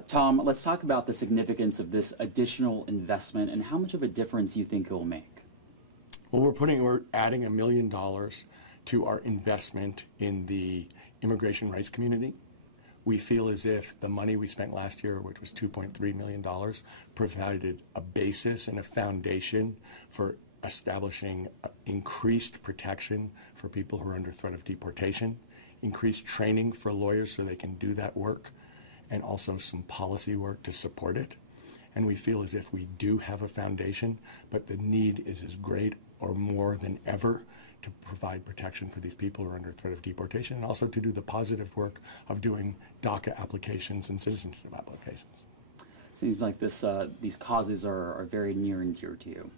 Tom, let's talk about the significance of this additional investment and how much of a difference you think it will make. Well, we're adding $1 million to our investment in the immigration rights community. We feel as if the money we spent last year, which was $2.3 million, provided a basis and a foundation for establishing increased protection for people who are under threat of deportation, increased training for lawyers so they can do that work, and also some policy work to support it. And we feel as if we do have a foundation, but the need is as great or more than ever to provide protection for these people who are under threat of deportation, and also to do the positive work of doing DACA applications and citizenship applications. Seems like these causes are very near and dear to you.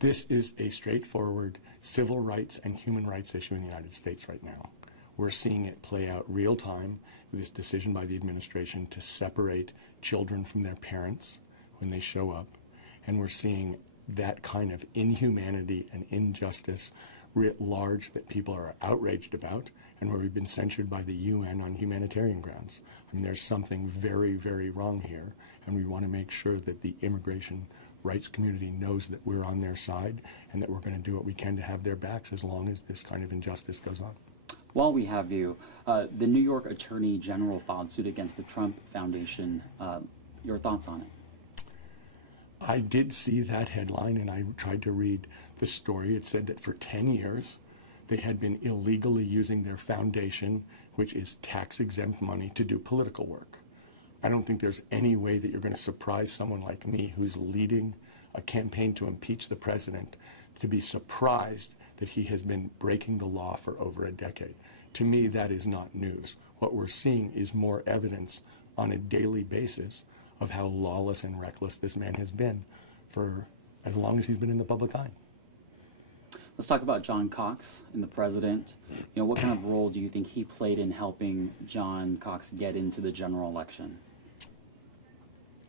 This is a straightforward civil rights and human rights issue in the United States right now. We're seeing it play out real time with this decision by the administration to separate children from their parents when they show up. And we're seeing that kind of inhumanity and injustice writ large that people are outraged about, and where we've been censured by the UN on humanitarian grounds. I mean, there's something very, very wrong here, and we want to make sure that the immigration rights community knows that we're on their side and that we're going to do what we can to have their backs as long as this kind of injustice goes on. While we have you, the New York Attorney General filed suit against the Trump Foundation. Your thoughts on it? I did see that headline, and I tried to read the story. It said that for 10 years, they had been illegally using their foundation, which is tax-exempt money, to do political work. I don't think there's any way that you're going to surprise someone like me who's leading a campaign to impeach the president to be surprised that he has been breaking the law for over a decade. To me, that is not news. What we're seeing is more evidence on a daily basis of how lawless and reckless this man has been for as long as he's been in the public eye. Let's talk about John Cox and the president. You know, what kind of role do you think he played in helping John Cox get into the general election?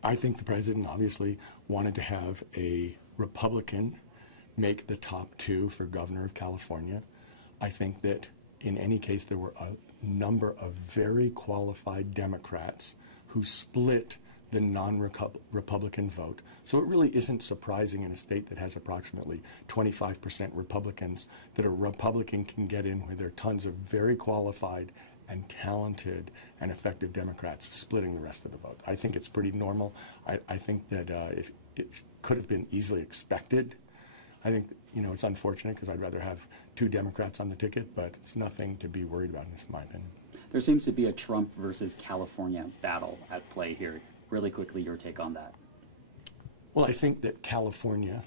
I think the president obviously wanted to have a Republican make the top two for governor of California. I think that in any case there were a number of very qualified Democrats who split the non-Republican vote. So it really isn't surprising in a state that has approximately 25% Republicans that a Republican can get in where there are tons of very qualified and talented and effective Democrats splitting the rest of the vote. I think it's pretty normal. I think that if it could have been easily expected. I think, you know, it's unfortunate because I'd rather have two Democrats on the ticket, but it's nothing to be worried about, in my opinion. There seems to be a Trump versus California battle at play here. Really quickly, your take on that. Well, I think that California,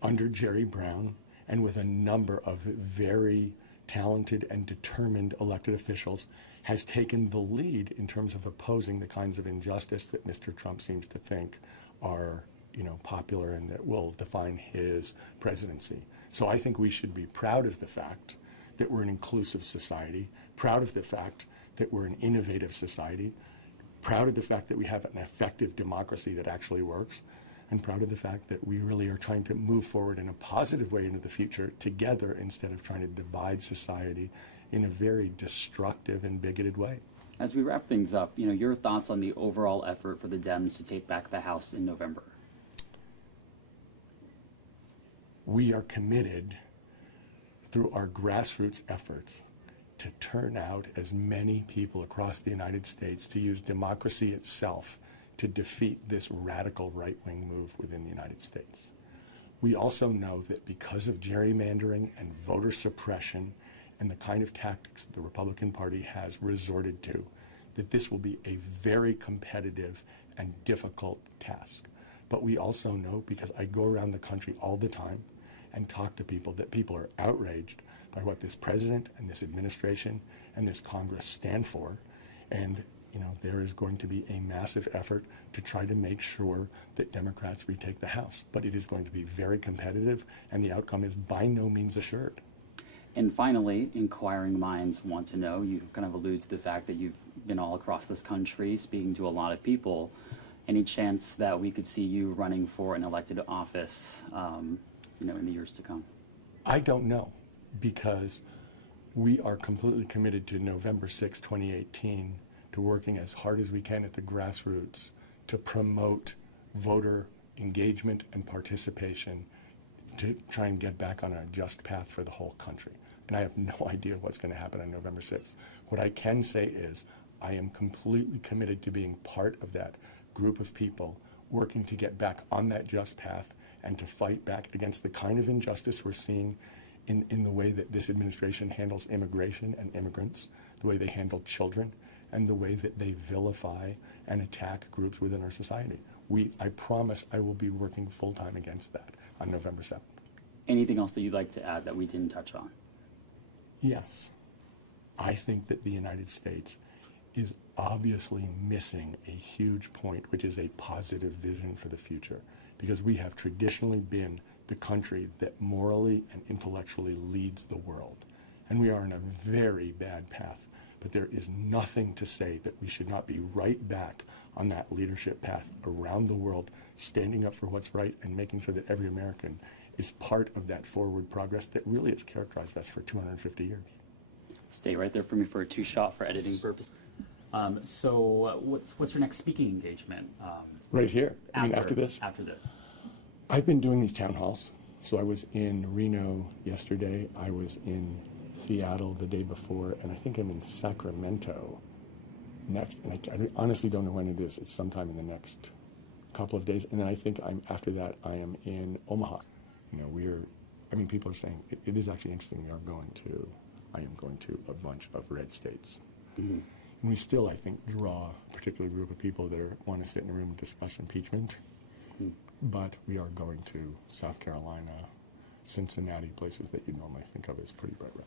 under Jerry Brown, and with a number of very talented and determined elected officials, has taken the lead in terms of opposing the kinds of injustice that Mr. Trump seems to think are, you know, popular and that will define his presidency. So I think we should be proud of the fact that we're an inclusive society, proud of the fact that we're an innovative society, proud of the fact that we have an effective democracy that actually works, and proud of the fact that we really are trying to move forward in a positive way into the future together instead of trying to divide society in a very destructive and bigoted way. As we wrap things up, you know, your thoughts on the overall effort for the Dems to take back the House in November? We are committed through our grassroots efforts to turn out as many people across the United States to use democracy itself to defeat this radical right-wing move within the United States. We also know that because of gerrymandering and voter suppression and the kind of tactics the Republican Party has resorted to, that this will be a very competitive and difficult task. But we also know, because I go around the country all the time and talk to people, that people are outraged by what this president and this administration and this Congress stand for. And, you know, there is going to be a massive effort to try to make sure that Democrats retake the House. But it is going to be very competitive, and the outcome is by no means assured. And finally, inquiring minds want to know, you kind of allude to the fact that you've been all across this country speaking to a lot of people. Any chance that we could see you running for an elected office, you know, in the years to come? I don't know, because we are completely committed to November 6, 2018, to working as hard as we can at the grassroots to promote voter engagement and participation to try and get back on a just path for the whole country. And I have no idea what's going to happen on November 6th. What I can say is I am completely committed to being part of that group of people working to get back on that just path and to fight back against the kind of injustice we're seeing in the way that this administration handles immigration and immigrants, the way they handle children, and the way that they vilify and attack groups within our society. I promise I will be working full-time against that on November 7th. Anything else that you'd like to add that we didn't touch on? Yes. I think that the United States is obviously missing a huge point, which is a positive vision for the future, because we have traditionally been the country that morally and intellectually leads the world. And we are on a very bad path. But there is nothing to say that we should not be right back on that leadership path around the world, standing up for what's right and making sure that every American is part of that forward progress that really has characterized us for 250 years. Stay right there for me for a two-shot for editing purposes. So what's your next speaking engagement? Right here, after this? After this. I've been doing these town halls. So I was in Reno yesterday. I was in Seattle the day before, and I think I'm in Sacramento next. And I honestly don't know when it is. It's sometime in the next couple of days. And then I think after that, I am in Omaha. You know, people are saying, it is actually interesting. I am going to a bunch of red states. Mm-hmm. And we still, I think, draw a particular group of people that want to sit in a room and discuss impeachment. Mm-hmm. But we are going to South Carolina, Cincinnati, places that you normally think of as pretty red.